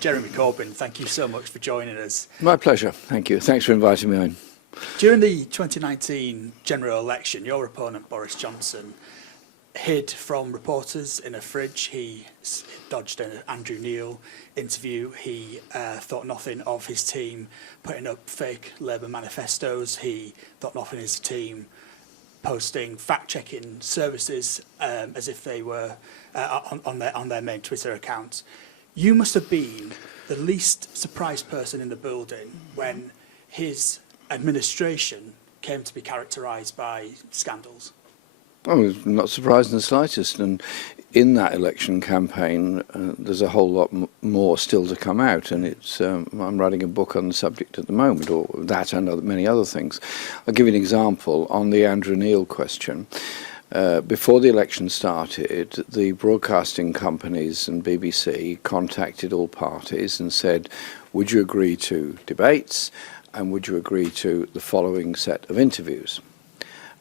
Jeremy Corbyn, thank you so much for joining us. My pleasure. Thank you. Thanks for inviting me on. During the 2019 general election, your opponent, Boris Johnson, hid from reporters in a fridge. He dodged an Andrew Neil interview. He thought nothing of his team putting up fake Labour manifestos. He thought nothing of his team posting fact-checking services as if they were on their main Twitter accounts. You must have been the least surprised person in the building when his administration came to be characterised by scandals. I was not surprised in the slightest, and in that election campaign there's a whole lot more still to come out, and I'm writing a book on the subject at the moment, or that and many other things. I'll give you an example on the Andrew Neil question. Before the election started, the broadcasting companies and BBC contacted all parties and said, would you agree to debates, and would you agree to the following set of interviews?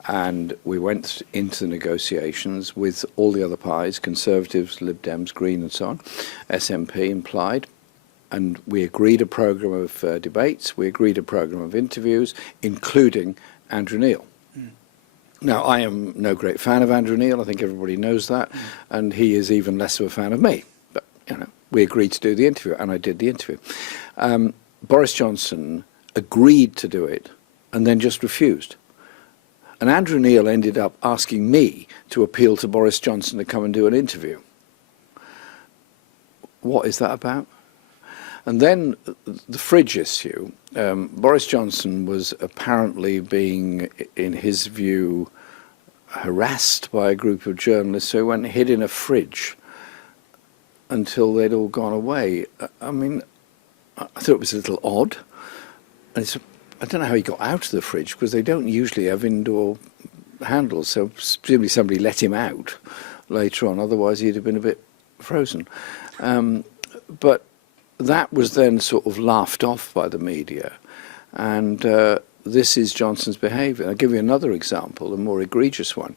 And we went into the negotiations with all the other parties, Conservatives, Lib Dems, Green and so on, SNP implied, and we agreed a programme of debates, we agreed a programme of interviews, including Andrew Neil. Now, I am no great fan of Andrew Neil, I think everybody knows that, and he is even less of a fan of me. But, you know, we agreed to do the interview, and I did the interview. Boris Johnson agreed to do it, and then just refused. And Andrew Neil ended up asking me to appeal to Boris Johnson to come and do an interview. What is that about? And then the fridge issue. Boris Johnson was apparently being, in his view, harassed by a group of journalists, so he went and hid in a fridge until they'd all gone away. I mean, I thought it was a little odd. And I don't know how he got out of the fridge, because they don't usually have indoor handles, so presumably somebody let him out later on, otherwise he'd have been a bit frozen. But that was then sort of laughed off by the media, and this is Johnson's behaviour. I'll give you another example, a more egregious one.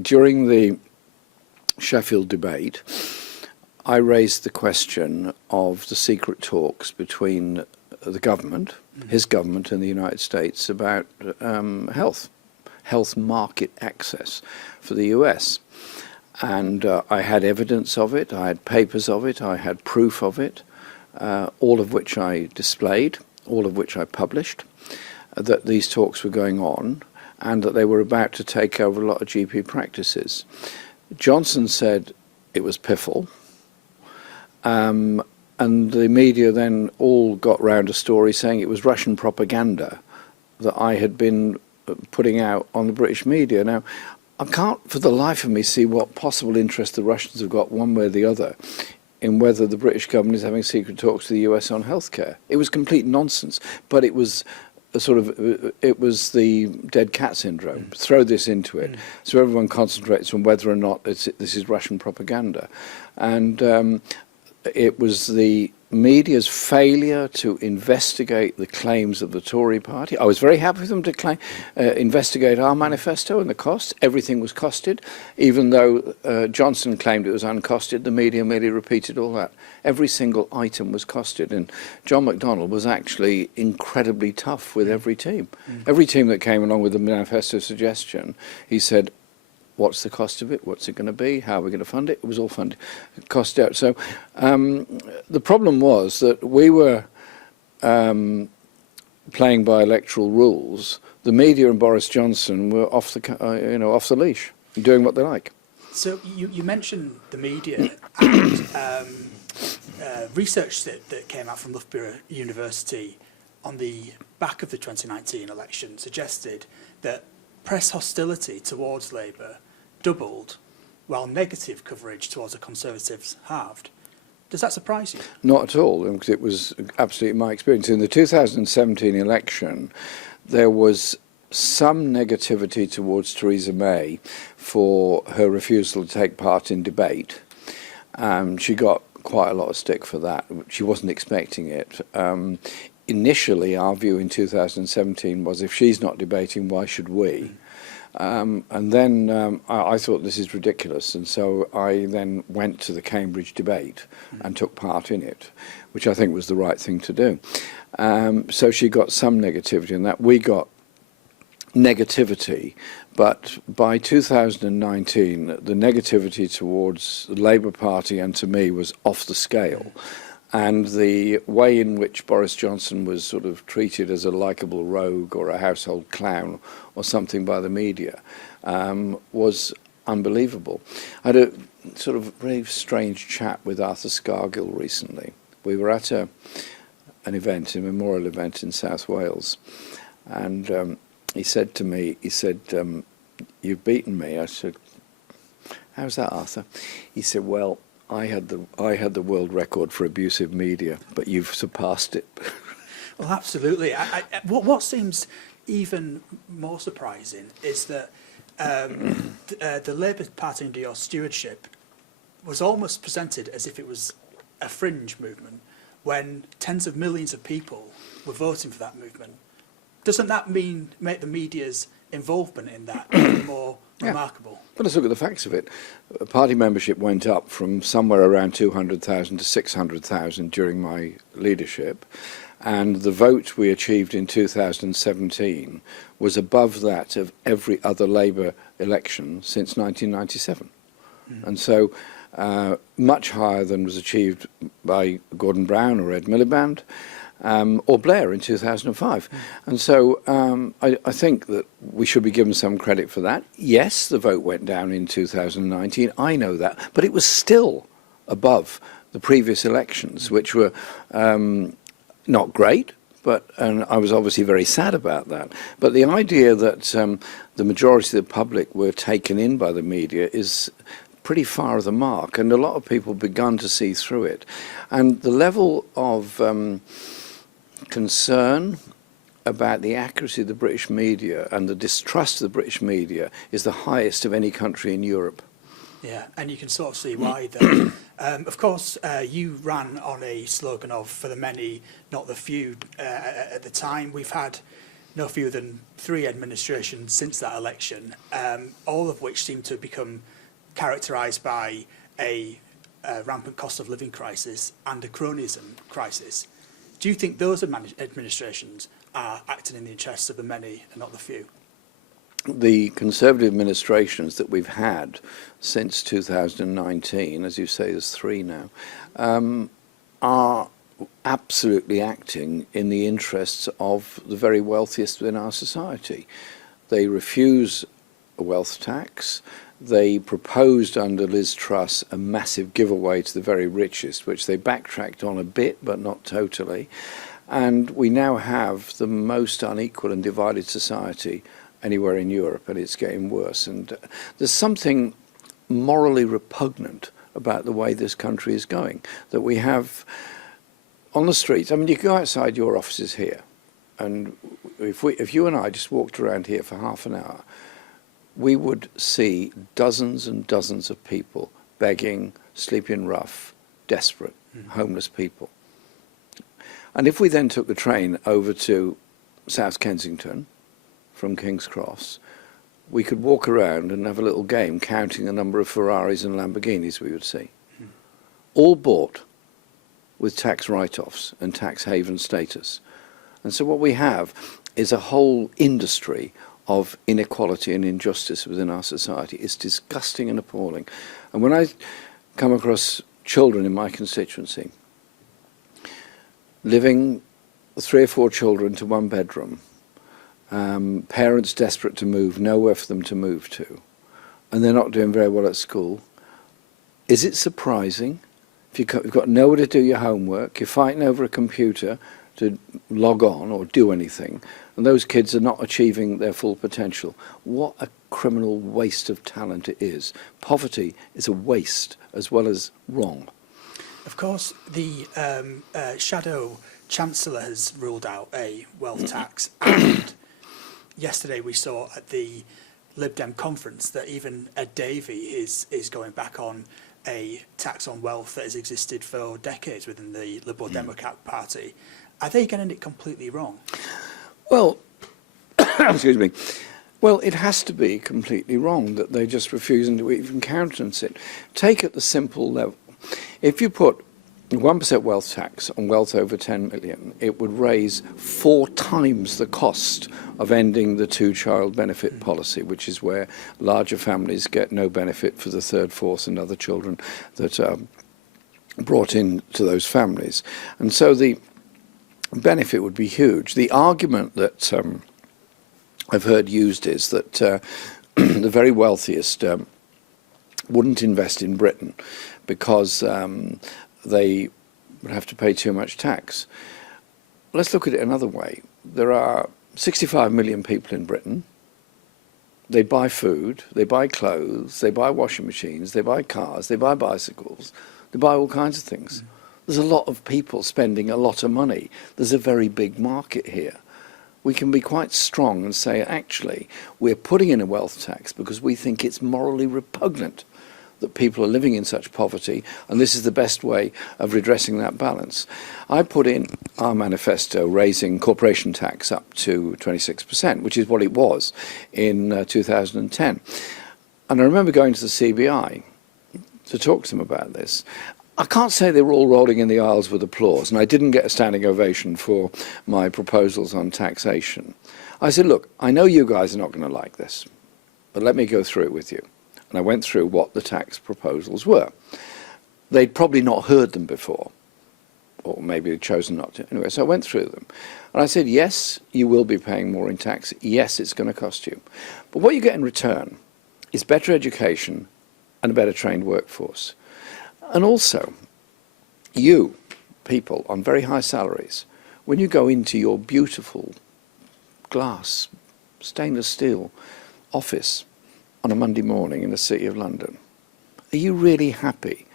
During the Sheffield debate, I raised the question of the secret talks between the government, his government in the United States, about health market access for the US. And I had evidence of it, I had papers of it, I had proof of it, all of which I displayed, all of which I published, that these talks were going on and that they were about to take over a lot of GP practices. Johnson said it was piffle. And the media then all got round a story saying it was Russian propaganda that I had been putting out on the British media. Now, I can't for the life of me see what possible interest the Russians have got one way or the other in whether the British government is having secret talks to the US on healthcare. It was complete nonsense, but it was it was the dead cat syndrome. Throw this into it. So everyone concentrates on whether or not this is Russian propaganda. And it was the media's failure to investigate the claims of the Tory party. I was very happy for them to investigate our manifesto and the costs. Everything was costed. Even though Johnson claimed it was uncosted, the media merely repeated all that. Every single item was costed. And John McDonnell was actually incredibly tough with every team. Every team that came along with the manifesto suggestion, he said, what's the cost of it? What's it going to be? How are we going to fund it? It was all funded, cost out. So the problem was that we were playing by electoral rules. The media and Boris Johnson were off the, off the leash, doing what they like. So you mentioned the media and research that came out from Loughborough University on the back of the 2019 election suggested that press hostility towards Labour doubled, while negative coverage towards the Conservatives halved. Does that surprise you? Not at all, because it was absolutely my experience. In the 2017 election, there was some negativity towards Theresa May for her refusal to take part in debate. She got quite a lot of stick for that. She wasn't expecting it. initially, our view in 2017 was, if she's not debating, why should we? And then I thought this is ridiculous, and so I then went to the Cambridge debate and took part in it, which I think was the right thing to do. So she got some negativity in that. We got negativity, but by 2019, the negativity towards the Labour Party and to me was off the scale. And the way in which Boris Johnson was sort of treated as a likeable rogue or a household clown or something by the media was unbelievable. I had a sort of very strange chat with Arthur Scargill recently. We were at an event, a memorial event in South Wales, and he said to me, "You've beaten me." I said, "How's that, Arthur?" He said, "Well, I had the world record for abusive media, but you've surpassed it." Well, absolutely. What seems even more surprising is that the Labour Party under your stewardship was almost presented as if it was a fringe movement, when tens of millions of people were voting for that movement. Doesn't that make the media's involvement in that even more remarkable? But let's look at the facts of it. Party membership went up from somewhere around 200,000 to 600,000 during my leadership, and the vote we achieved in 2017 was above that of every other Labour election since 1997. And so much higher than was achieved by Gordon Brown or Ed Miliband. Or Blair in 2005. And so I think that we should be given some credit for that. Yes, the vote went down in 2019, I know that, but it was still above the previous elections, which were not great, and I was obviously very sad about that. But the idea that the majority of the public were taken in by the media is pretty far of the mark, and a lot of people begun to see through it. And the level of concern about the accuracy of the British media and the distrust of the British media is the highest of any country in Europe. Yeah, and you can sort of see why there. Of course, you ran on a slogan of "for the many, not the few." At the time, we've had no fewer than 3 administrations since that election, all of which seem to have become characterised by a rampant cost of living crisis and a cronyism crisis. Do you think those administrations are acting in the interests of the many and not the few? The Conservative administrations that we've had since 2019, as you say, there's 3 now, are absolutely acting in the interests of the very wealthiest within our society. They refuse a wealth tax. They proposed under Liz Truss a massive giveaway to the very richest, which they backtracked on a bit, but not totally. And we now have the most unequal and divided society anywhere in Europe, and it's getting worse. And there's something morally repugnant about the way this country is going, that we have on the streets. I mean, you go outside your offices here, and if you and I just walked around here for half an hour, we would see dozens and dozens of people begging, sleeping rough, desperate, homeless people. And if we then took the train over to South Kensington from King's Cross, we could walk around and have a little game counting the number of Ferraris and Lamborghinis we would see. All bought with tax write-offs and tax haven status. And so what we have is a whole industry of inequality and injustice within our society. It's disgusting and appalling. And when I come across children in my constituency, living 3 or 4 children to 1 bedroom, parents desperate to move, nowhere for them to move to, and they're not doing very well at school, is it surprising? If you've got nowhere to do your homework, you're fighting over a computer to log on or do anything, and those kids are not achieving their full potential. What a criminal waste of talent it is. Poverty is a waste as well as wrong. Of course, the Shadow Chancellor has ruled out a wealth tax, and yesterday we saw at the Lib Dem conference that even Ed Davey is going back on a tax on wealth that has existed for decades within the Liberal Democrat Party. Are they getting it completely wrong? Well, excuse me. Well, it has to be completely wrong that they're just refusing to even countenance it. Take at the simple level. If you put 1% wealth tax on wealth over 10 million, it would raise 4 times the cost of ending the two-child benefit policy, which is where larger families get no benefit for the third, fourth and other children that are brought into those families. And so the benefit would be huge. The argument that I've heard used is that the very wealthiest wouldn't invest in Britain because they would have to pay too much tax. Let's look at it another way. There are 65 million people in Britain. They buy food, they buy clothes, they buy washing machines, they buy cars, they buy bicycles, they buy all kinds of things. There's a lot of people spending a lot of money. There's a very big market here. We can be quite strong and say, actually, we're putting in a wealth tax because we think it's morally repugnant that people are living in such poverty, and this is the best way of redressing that balance. I put in our manifesto raising corporation tax up to 26%, which is what it was in 2010. And I remember going to the CBI to talk to them about this. I can't say they were all rolling in the aisles with applause, and I didn't get a standing ovation for my proposals on taxation. I said, look, I know you guys are not going to like this, but let me go through it with you. And I went through what the tax proposals were. They'd probably not heard them before, or maybe they'd chosen not to. Anyway, so I went through them. And I said, yes, you will be paying more in tax. Yes, it's going to cost you. But what you get in return is better education and a better trained workforce. And also, you, people on very high salaries, when you go into your beautiful glass, stainless steel office on a Monday morning in the City of London, are you really happy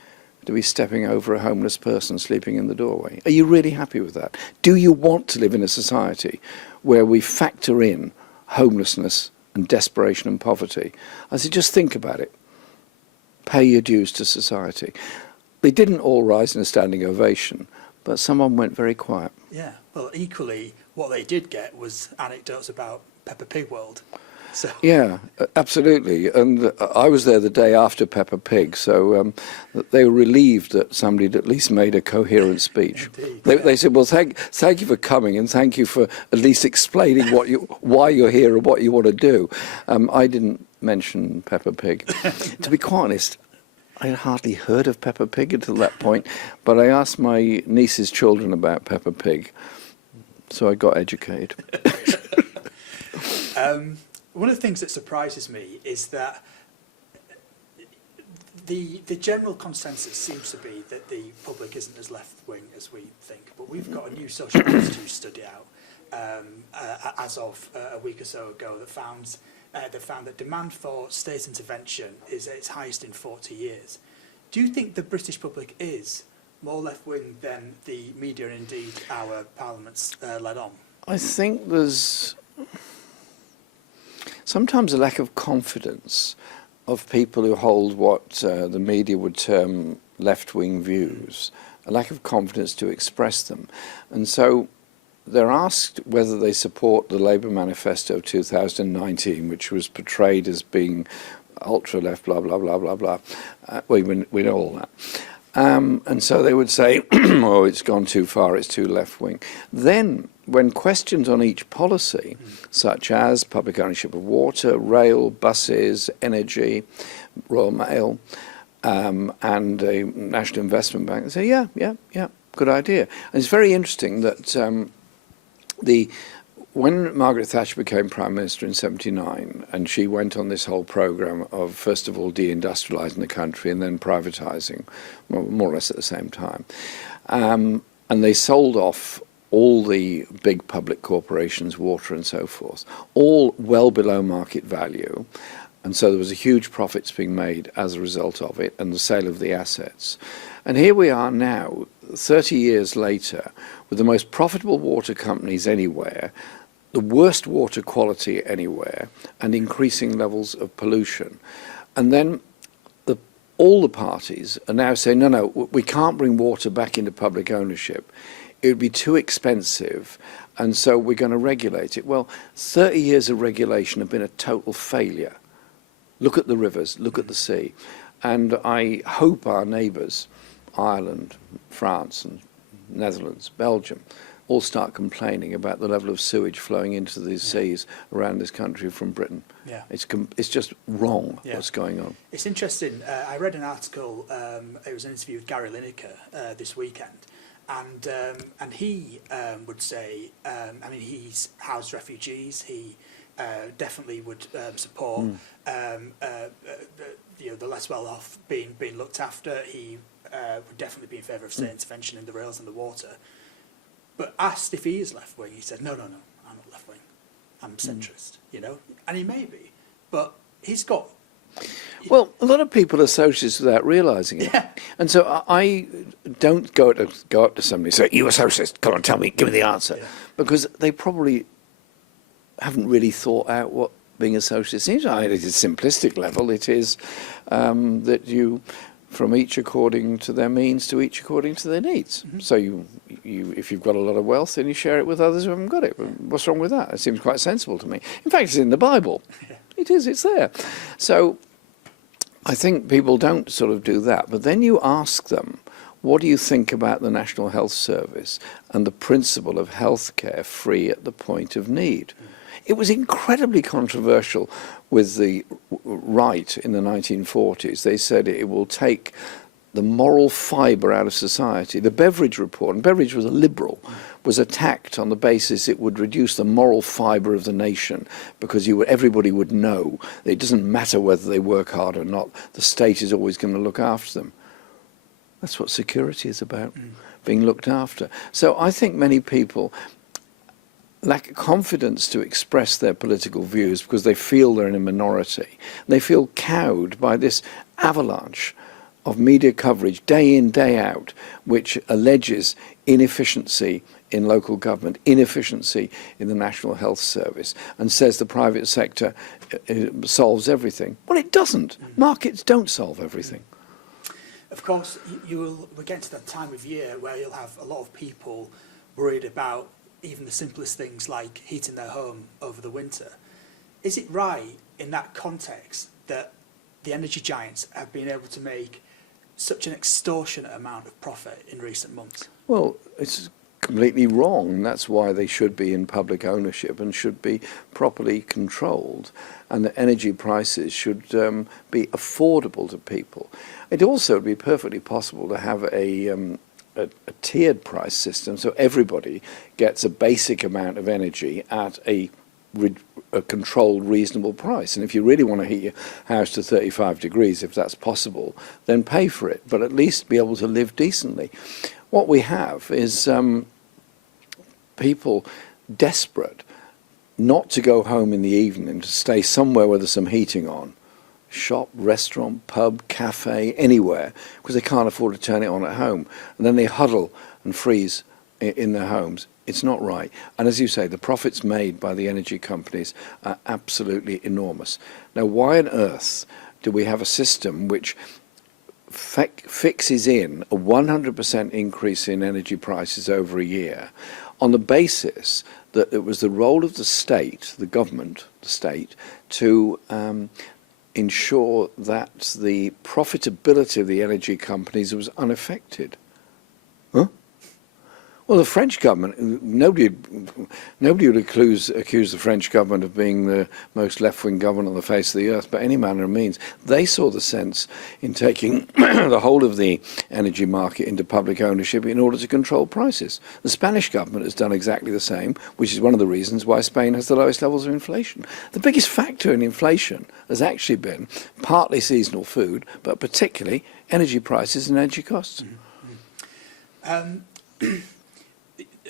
to be stepping over a homeless person sleeping in the doorway? Are you really happy with that? Do you want to live in a society where we factor in homelessness and desperation and poverty? I said, just think about it. Pay your dues to society. They didn't all rise in a standing ovation, but someone went very quiet. Yeah, well, equally, what they did get was anecdotes about Peppa Pig World. So. Yeah, absolutely. And I was there the day after Peppa Pig, so they were relieved that somebody had at least made a coherent speech. Indeed, they said, well, thank you for coming, and thank you for at least explaining why you're here and what you want to do. I didn't mention Peppa Pig. To be quite honest, I had hardly heard of Peppa Pig until that point, but I asked my niece's children about Peppa Pig, so I got educated. One of the things that surprises me is that the general consensus seems to be that the public isn't as left-wing as we think, but we've got a new social institute study out as of a week or so ago that found that demand for state intervention is at its highest in 40 years. Do you think the British public is more left-wing than the media and indeed our parliaments led on? I think there's sometimes a lack of confidence of people who hold what the media would term left-wing views, a lack of confidence to express them. And so they're asked whether they support the Labour Manifesto 2019, which was portrayed as being ultra-left, blah, blah, blah, blah, blah. We know all that. And so they would say, oh, it's gone too far, it's too left-wing. Then, when questioned on each policy, such as public ownership of water, rail, buses, energy, Royal Mail, and a National Investment Bank, they say, yeah, good idea. And it's very interesting that when Margaret Thatcher became Prime Minister in '79, and she went on this whole programme of, first of all, deindustrialising the country and then privatising, more or less at the same time, and they sold off all the big public corporations, water and so forth, all well below market value. And so there was a huge profits being made as a result of it and the sale of the assets. And here we are now, 30 years later, with the most profitable water companies anywhere, the worst water quality anywhere, and increasing levels of pollution. And then the all the parties are now saying, no, we can't bring water back into public ownership. It would be too expensive, and so we're going to regulate it. Well, 30 years of regulation have been a total failure. Look at the rivers, look at the sea. And I hope our neighbours, Ireland, France and Netherlands, Belgium, all start complaining about the level of sewage flowing into these seas around this country from Britain. Yeah. It's just wrong what's going on. It's interesting. I read an article, it was an interview with Gary Lineker this weekend, and he would say, I mean, he's housed refugees, he definitely would support the less well off being looked after. He would definitely be in favour of state intervention in the rails and the water. But asked if he is left-wing, he said, no, I'm not left-wing, I'm centrist, and he may be, but he's got... Well, a lot of people are socialists without realising it. Yeah. And so I don't go up to somebody and say, you're a socialist, come on, tell me, give me the answer. Yeah. Because they probably haven't really thought out what being a socialist seems. At a simplistic level, it is that you... from each according to their means to each according to their needs. So you, if you've got a lot of wealth, then you share it with others who haven't got it. What's wrong with that? It seems quite sensible to me. In fact, it's in the Bible. It is, it's there. So I think people don't sort of do that. But then you ask them, what do you think about the National Health Service and the principle of healthcare free at the point of need? It was incredibly controversial with the right in the 1940s. They said it will take the moral fibre out of society. The Beveridge report, and Beveridge was a liberal, was attacked on the basis it would reduce the moral fibre of the nation because everybody would know that it doesn't matter whether they work hard or not, the state is always going to look after them. That's what security is about, being looked after. So I think many people lack confidence to express their political views because they feel they're in a minority. They feel cowed by this avalanche of media coverage day in, day out, which alleges inefficiency in local government, inefficiency in the National Health Service, and says the private sector solves everything. Well, it doesn't. Markets don't solve everything. Of course, we're getting to that time of year where you'll have a lot of people worried about even the simplest things like heating their home over the winter. Is it right in that context that the energy giants have been able to make such an extortionate amount of profit in recent months? Well, it's completely wrong. That's why they should be in public ownership and should be properly controlled, and the energy prices should be affordable to people. It also would be perfectly possible to have a tiered price system, so everybody gets a basic amount of energy at a controlled, reasonable price. And if you really want to heat your house to 35 degrees, if that's possible, then pay for it, but at least be able to live decently. What we have is people desperate not to go home in the evening, to stay somewhere where there's some heating on. Shop, restaurant, pub, cafe, anywhere, because they can't afford to turn it on at home. And then they huddle and freeze in their homes. It's not right. And as you say, the profits made by the energy companies are absolutely enormous. Now, why on earth do we have a system which fixes in a 100% increase in energy prices over a year on the basis that it was the role of the state, the government, the state, to ensure that the profitability of the energy companies was unaffected? Huh? Well, the French government, nobody would accuse the French government of being the most left-wing government on the face of the earth by any manner of means. They saw the sense in taking the whole of the energy market into public ownership in order to control prices. The Spanish government has done exactly the same, which is one of the reasons why Spain has the lowest levels of inflation. The biggest factor in inflation has actually been partly seasonal food, but particularly energy prices and energy costs.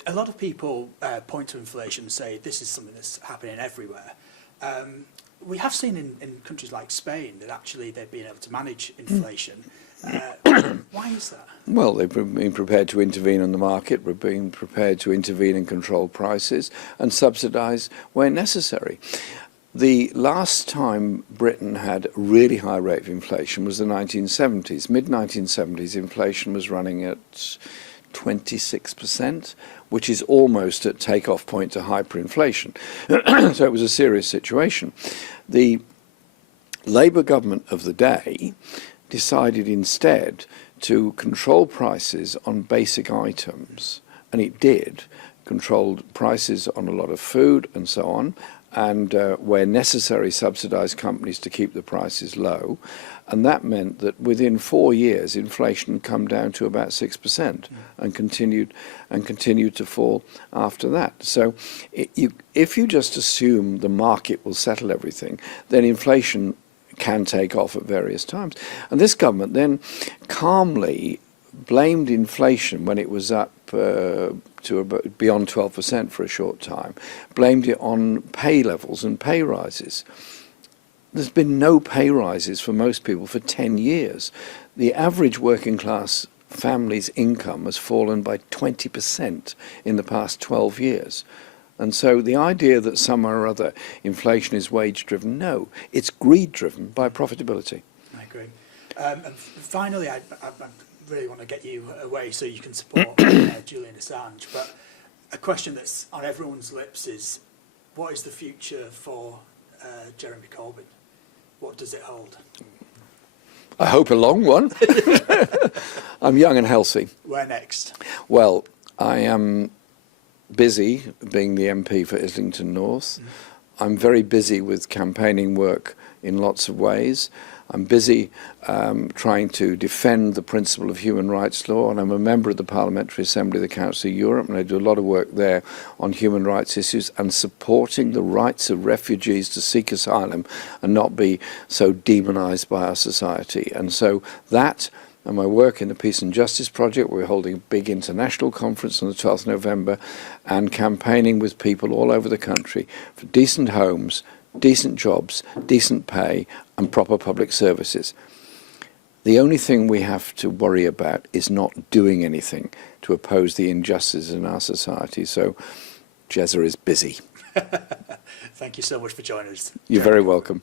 A lot of people point to inflation and say this is something that's happening everywhere. We have seen in countries like Spain that actually they've been able to manage inflation. Why is that? Well, they've been prepared to intervene on the market, they've been prepared to intervene and control prices and subsidise where necessary. The last time Britain had a really high rate of inflation was the 1970s. Mid-1970s, inflation was running at 26%, which is almost at takeoff point to hyperinflation. So it was a serious situation. The Labour government of the day decided instead to control prices on basic items, and it did, controlled prices on a lot of food and so on, and where necessary subsidised companies to keep the prices low, and that meant that within 4 years inflation had come down to about 6% and continued to fall after that. So if you just assume the market will settle everything, then inflation can take off at various times. And this government then calmly blamed inflation when it was up to about beyond 12% for a short time, blamed it on pay levels and pay rises. There's been no pay rises for most people for 10 years. The average working class family's income has fallen by 20% in the past 12 years. And so the idea that somehow or other inflation is wage-driven, no, it's greed-driven by profitability. I agree. And finally, I really want to get you away so you can support Julian Assange. But a question that's on everyone's lips is, what is the future for Jeremy Corbyn? What does it hold? I hope a long one. I'm young and healthy. Where next? Well, I am busy being the MP for Islington North. I'm very busy with campaigning work in lots of ways. I'm busy trying to defend the principle of human rights law, and I'm a member of the Parliamentary Assembly of the Council of Europe, and I do a lot of work there on human rights issues and supporting the rights of refugees to seek asylum and not be so demonised by our society. And so that and my work in the Peace and Justice Project, we're holding a big international conference on the 12th of November, and campaigning with people all over the country for decent homes, decent jobs, decent pay, and proper public services. The only thing we have to worry about is not doing anything to oppose the injustices in our society. So Jezza is busy. Thank you so much for joining us. You're very welcome.